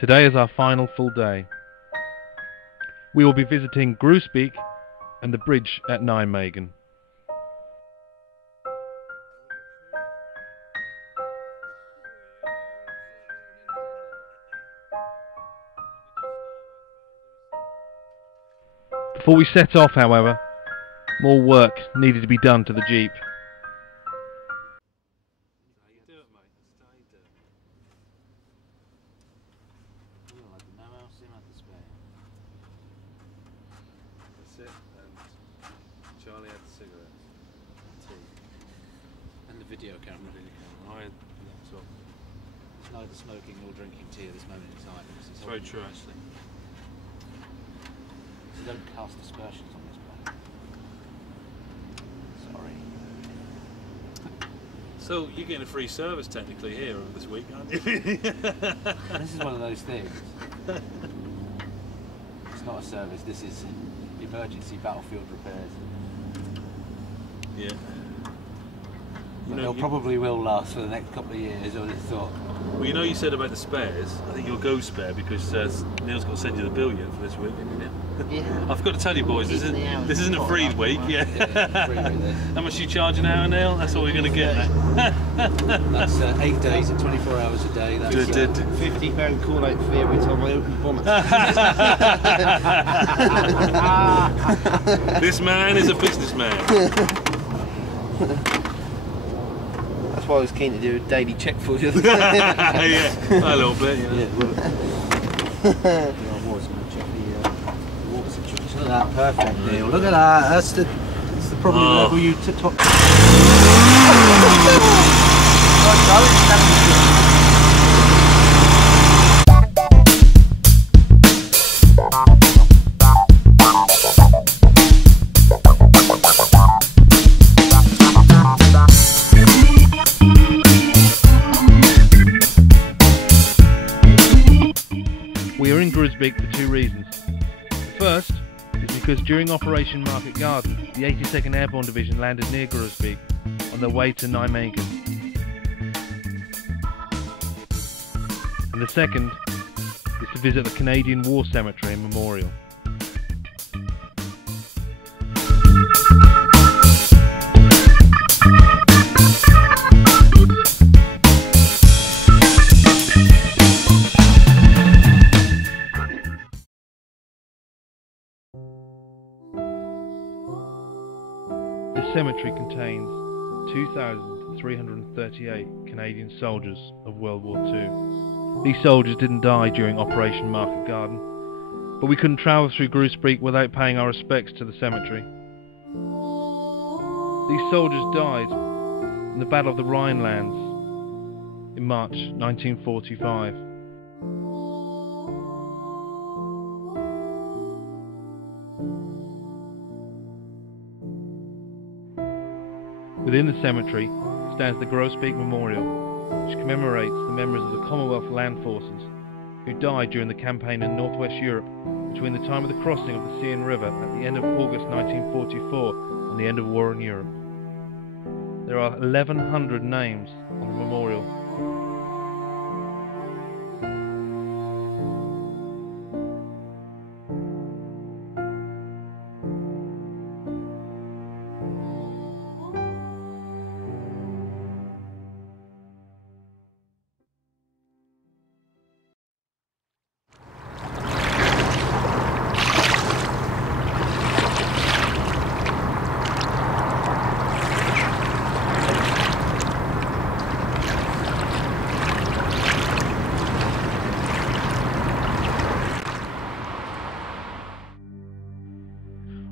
Today is our final full day. We will be visiting Groesbeek and the bridge at Nijmegen. Before we set off, however, more work needed to be done to the Jeep. That's it, and Charlie had the cigarettes, tea, And the video camera. I had the laptop. There's neither smoking nor drinking tea at this moment in time. It's very true, actually. So don't cast aspersions on this plan. Sorry. So you're getting a free service technically here over this week, aren't you? This is one of those things. It's not a service, this is emergency battlefield repairs. Yeah. They'll probably will last for the next couple of years, I would have thought. Well, you know, you said about the spares. I think you'll go spare because Neil's got to send you the bill yet for this week, isn't it? Yeah. I've got to tell you, boys, this isn't a free week. Yeah. Free week, this. How much are you charging an hour, Neil? That's what we're going to get now. That's 8 days at 24 hours a day. That's £50 call out fee every time I open bonnet. This man is a businessman. That's why I was keen to do a daily check for you. Yeah, a little bit. You know. Yeah, well, I was going to check the water situation. Look at that, perfect, Neil. Look at that. That's the probably level you took. We are in Groesbeek for two reasons. The first is because during Operation Market Garden, the 82nd Airborne Division landed near Groesbeek on their way to Nijmegen. And the second is to visit the Canadian War Cemetery and Memorial. This cemetery contains 2,338 Canadian soldiers of World War II. These soldiers didn't die during Operation Market Garden, but we couldn't travel through Groesbeek without paying our respects to the cemetery. These soldiers died in the Battle of the Rhinelands in March 1945. Within the cemetery stands the Groesbeek Memorial, which commemorates the members of the Commonwealth Land Forces who died during the campaign in northwest Europe between the time of the crossing of the Seine River at the end of August 1944 and the end of war in Europe. There are 1,100 names on the memorial.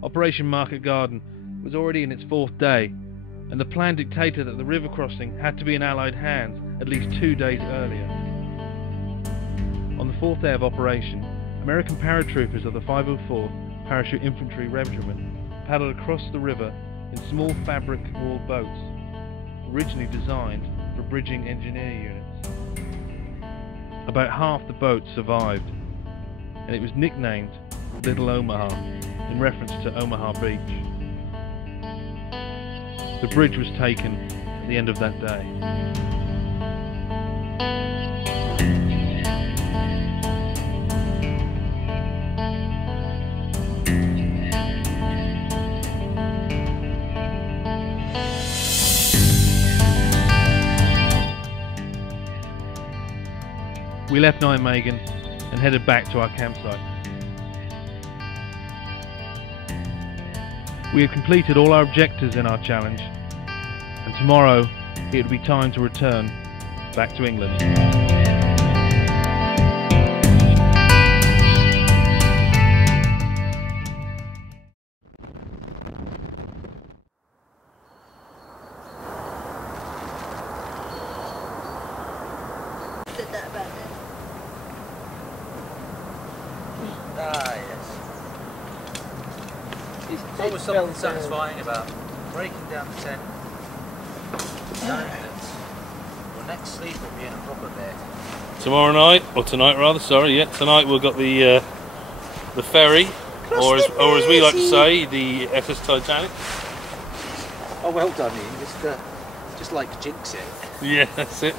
Operation Market Garden was already in its fourth day, and the plan dictated that the river crossing had to be in Allied hands at least 2 days earlier. On the fourth day of operation, American paratroopers of the 504th Parachute Infantry Regiment paddled across the river in small fabric-walled boats, originally designed for bridging engineer units. About half the boats survived, and it was nicknamed Little Omaha, in reference to Omaha Beach. The bridge was taken at the end of that day. we left Nijmegen and headed back to our campsite. We have completed all our objectives in our challenge, and tomorrow it will be time to return back to England. Ah, yes. There's always something satisfying about breaking down the tent, knowing that your next sleep will be in a proper bed. Tomorrow night, or tonight rather, sorry, yeah, tonight we've got the ferry, or as we like to say, the SS Titanic. Oh, well done, Ian. Just like jinx it. Yeah, that's it.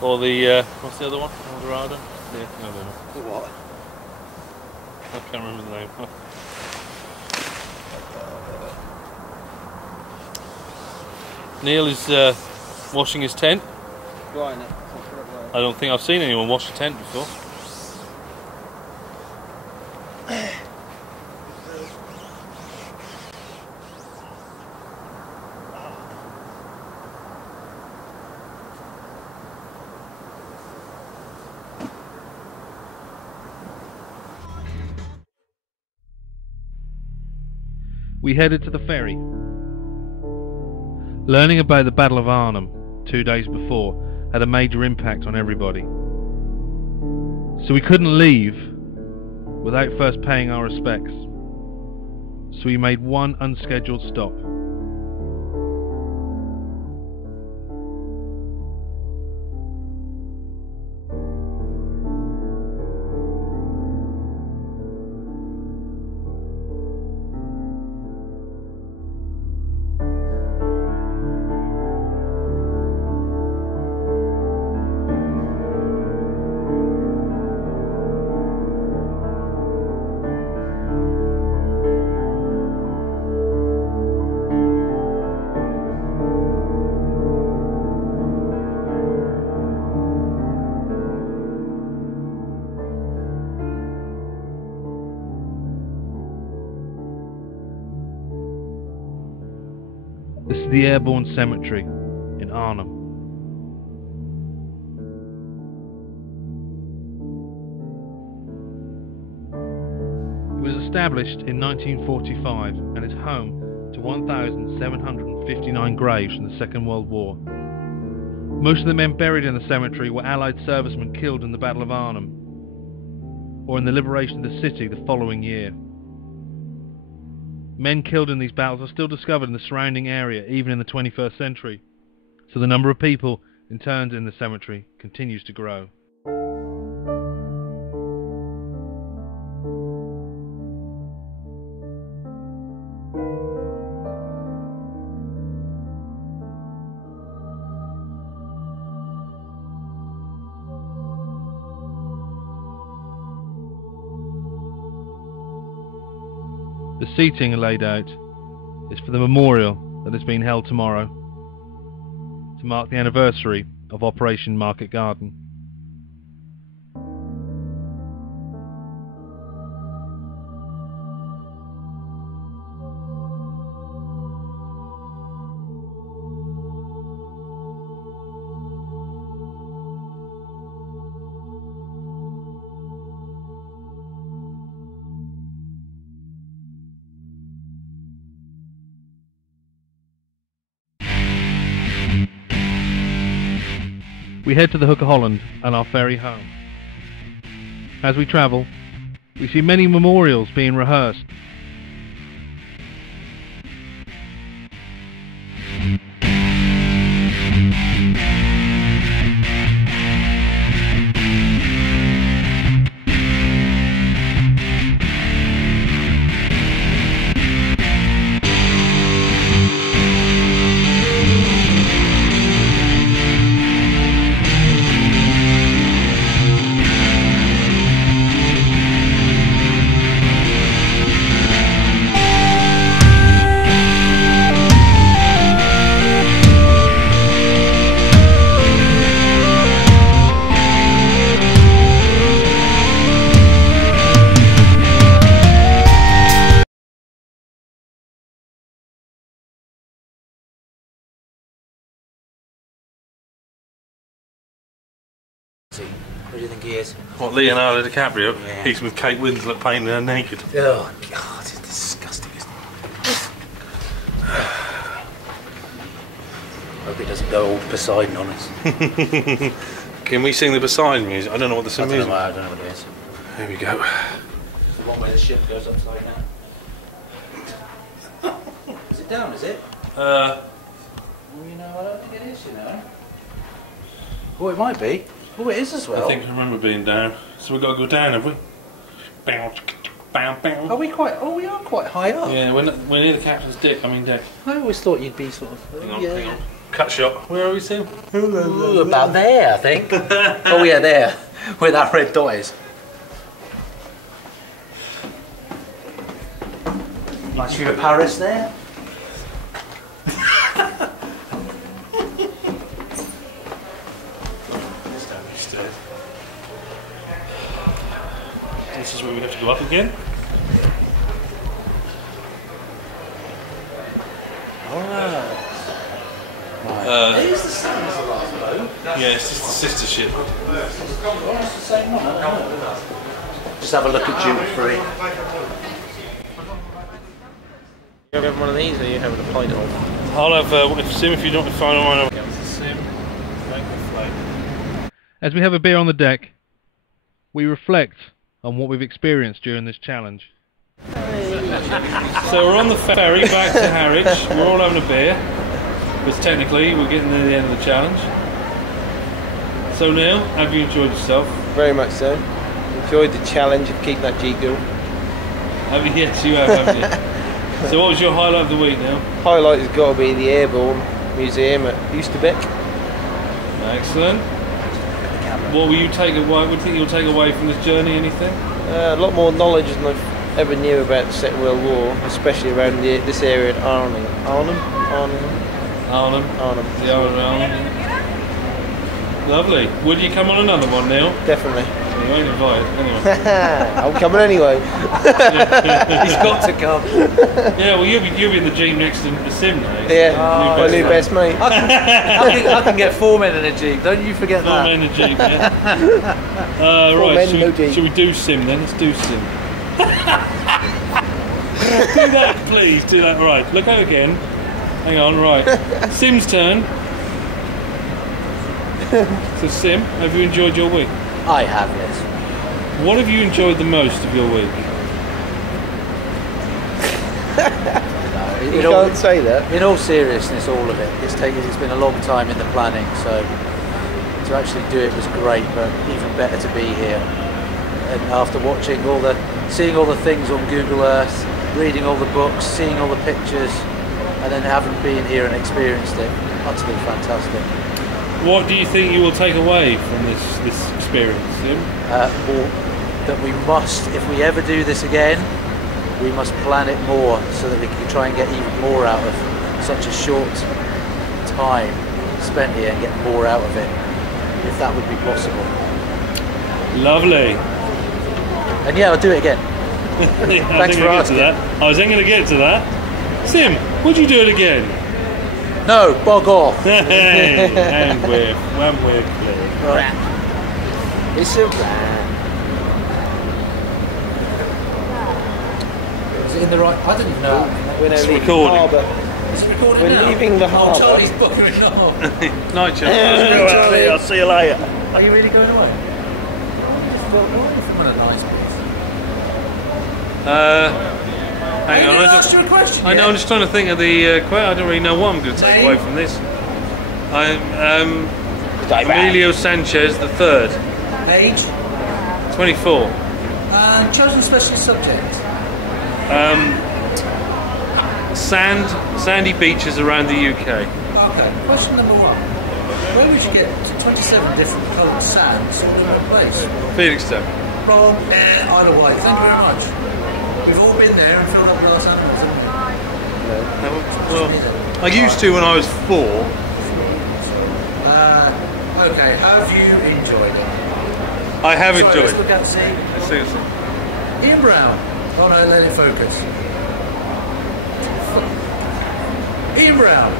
Or the, what's the other one? Eldorado? Yeah, no, no. The what? I can't remember the name. Neil is washing his tent. Right, I don't think I've seen anyone wash a tent before. We headed to the ferry. Learning about the Battle of Arnhem 2 days before had a major impact on everybody. So we couldn't leave without first paying our respects. So we made one unscheduled stop. This is the Airborne Cemetery in Arnhem. It was established in 1945 and is home to 1,759 graves from the Second World War. Most of the men buried in the cemetery were Allied servicemen killed in the Battle of Arnhem or in the liberation of the city the following year. Men killed in these battles are still discovered in the surrounding area even in the 21st century, so the number of people interned in the cemetery continues to grow. The seating laid out is for the memorial that is being held tomorrow to mark the anniversary of Operation Market Garden. We head to the Hook of Holland and our ferry home. As we travel, we see many memorials being rehearsed. Who do you think he is? What, Leonardo DiCaprio? Yeah. He's with Kate Winslet painting her naked. Oh God, it's disgusting, isn't it? Hope it doesn't go all Poseidon on us. Can we sing the Poseidon music? I don't know what the I music is. don't know what it is. Here we go. It's the one where the ship goes upside down. Is it down, is it? Well, you know, I don't think it is, you know. Oh, it might be. Oh, it is as well. I think I remember being down. So we've got to go down, have we? Are we quite... Oh, we are quite high up. Yeah, we're near the captain's deck. I mean deck. I always thought you'd be sort of... Hang on, hang on. Cut shot. Where are we, Sam? Ooh, about there, I think. Oh, yeah, there. Where that red dot is. Nice view of Paris there. This is where we have to go up again. Alright. It is the same as the last boat. Yeah, it's just the sister ship. Oh, it's the same one. I don't know. Just have a look at June 3. You have one of these, or you have a pint of? I'll have Sim if you don't find one. Sim, make the float. As we have a beer on the deck, we reflect on what we've experienced during this challenge. So we're on the ferry back to Harwich. We're all having a beer, because technically we're getting near the end of the challenge. So Neil, have you enjoyed yourself? Very much so. Enjoyed the challenge of keeping that G girl. Have you? Yes, you have, haven't you? So what was your highlight of the week, Neil? Highlight has got to be the Airborne Museum at Easterbeck. Excellent. What will you take away? What do you think you'll take away from this journey? Anything? A lot more knowledge than I've ever knew about the Second World War, especially around this area at Arnhem. Arnhem? Arnhem. The Arnhem. Lovely. Will you come on another one, Neil? Definitely. You ain't invited, anyway. I'm coming anyway. He's got to come. Yeah, well, you'll be in the Jeep next to the Sim now. Yeah, my new best mate. I can get 4 men in a Jeep, don't you forget Not that. in the Jeep, yeah. Right, men, no Jeep. should we do Sim then? Let's do Sim. Do that, please. Do that. Right, look out again. Hang on, right. Sim's turn. So Sim, have you enjoyed your week? I have, yes. What have you enjoyed the most of your week? You can't say that. In all seriousness, all of it. It's been a long time in the planning, so to actually do it was great, but even better to be here. And after watching seeing all the things on Google Earth, reading all the books, seeing all the pictures, and then having been here and experienced it, utterly fantastic. What do you think you will take away from this experience, Sim? More that we must, if we ever do this again, we must plan it more so that we can try and get even more out of such a short time spent here and get more out of it, if that would be possible. Lovely. And yeah, I'll do it again. Thanks for asking. I was going to get to that. Sim, would you do it again? No, bog off. And we're clear. Right. It's a rat. Is it in the right? I don't even know. We're now It's leaving recording. harbour. It's recording We're now. leaving the harbour. Charlie's booking it off. Night, Charlie. I'll see you later. Are you really going away? What a nice place. Hang on, asked you a question. I know. I'm just trying to think of the question. I don't really know what I'm going to take away from this. I'm Emilio Sanchez the third, Age? 24. Chosen specialist subject? Sandy beaches around the UK. Okay, question number 1. Where would you get to 27 different coloured sands all in one place? Felixstowe. Wrong. Isle of Wight. Thank you very much. We've all been there and filled up glass animals, haven't we? Well, I used to when I was 4. Okay, have you enjoyed it? I have Sorry, enjoyed. let's look out, see. Let's see, let's see. Ian Brown. Oh no, let it focus. Ian Brown.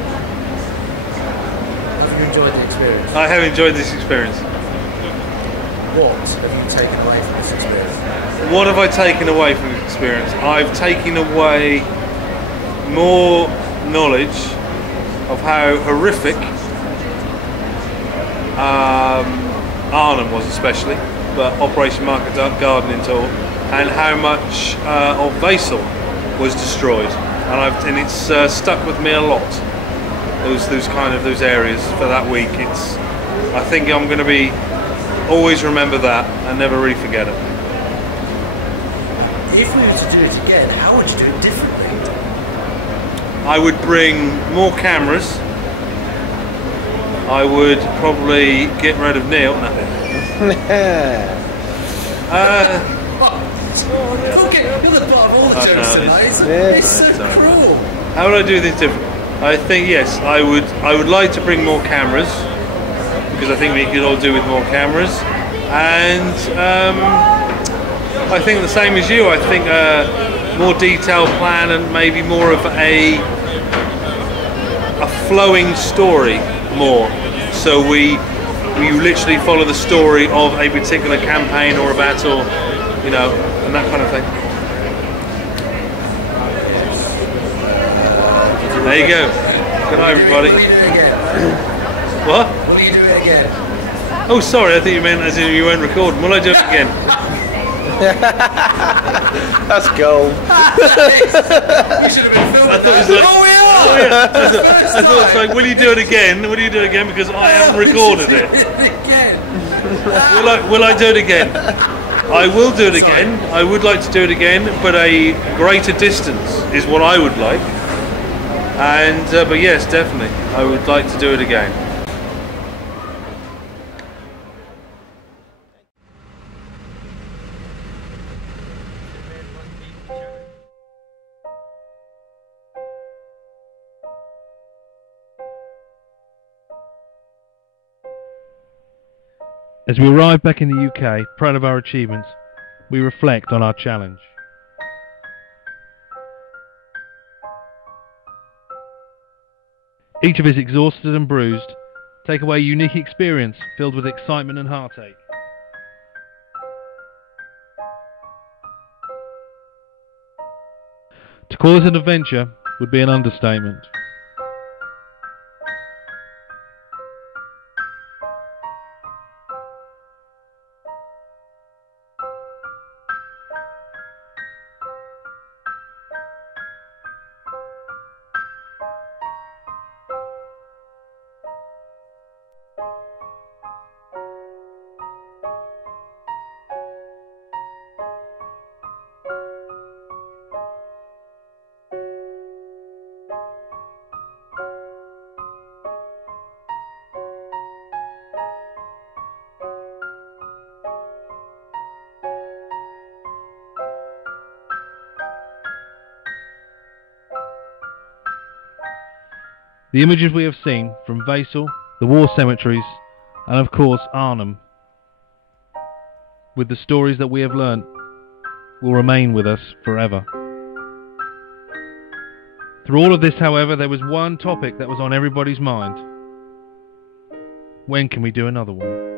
Have you enjoyed the experience? I have enjoyed this experience. What have you taken away from this experience? What have I taken away from this experience? I've taken away more knowledge of how horrific Arnhem was, especially, but Operation Market Garden in total, and how much of Vasel was destroyed, and it's stuck with me a lot. Those areas for that week. I think I'm going to be always remember that and never really forget it. If we were to do it again, how would you do it differently? I would bring more cameras. I would probably get rid of Neil. No. You're the butt of all the jokes tonight. It's so cruel. How would I do this different? I think yes, I would like to bring more cameras, because I think we could all do with more cameras, and I think the same as you. I think more detailed plan and maybe more of a flowing story more. So we literally follow the story of a particular campaign or a battle, you know, and that kind of thing. There you go. Good night, everybody. What? Will you do it again? Oh, sorry, I think you meant as in you weren't recording. Will I do it again? That's gold. You should have been filming. I thought it was like, oh, yeah! I thought it was like, will you do it again? Will you do it again? Because I haven't recorded it. Will I do it again? I will do it again. I would like to do it again, but a greater distance is what I would like. And but yes, definitely, I would like to do it again. As we arrive back in the UK, proud of our achievements, we reflect on our challenge. Each of us exhausted and bruised, take away a unique experience filled with excitement and heartache. To call it an adventure would be an understatement. The images we have seen from Vasel, the war cemeteries, and of course Arnhem, with the stories that we have learnt, will remain with us forever. Through all of this, however, there was one topic that was on everybody's mind. When can we do another one?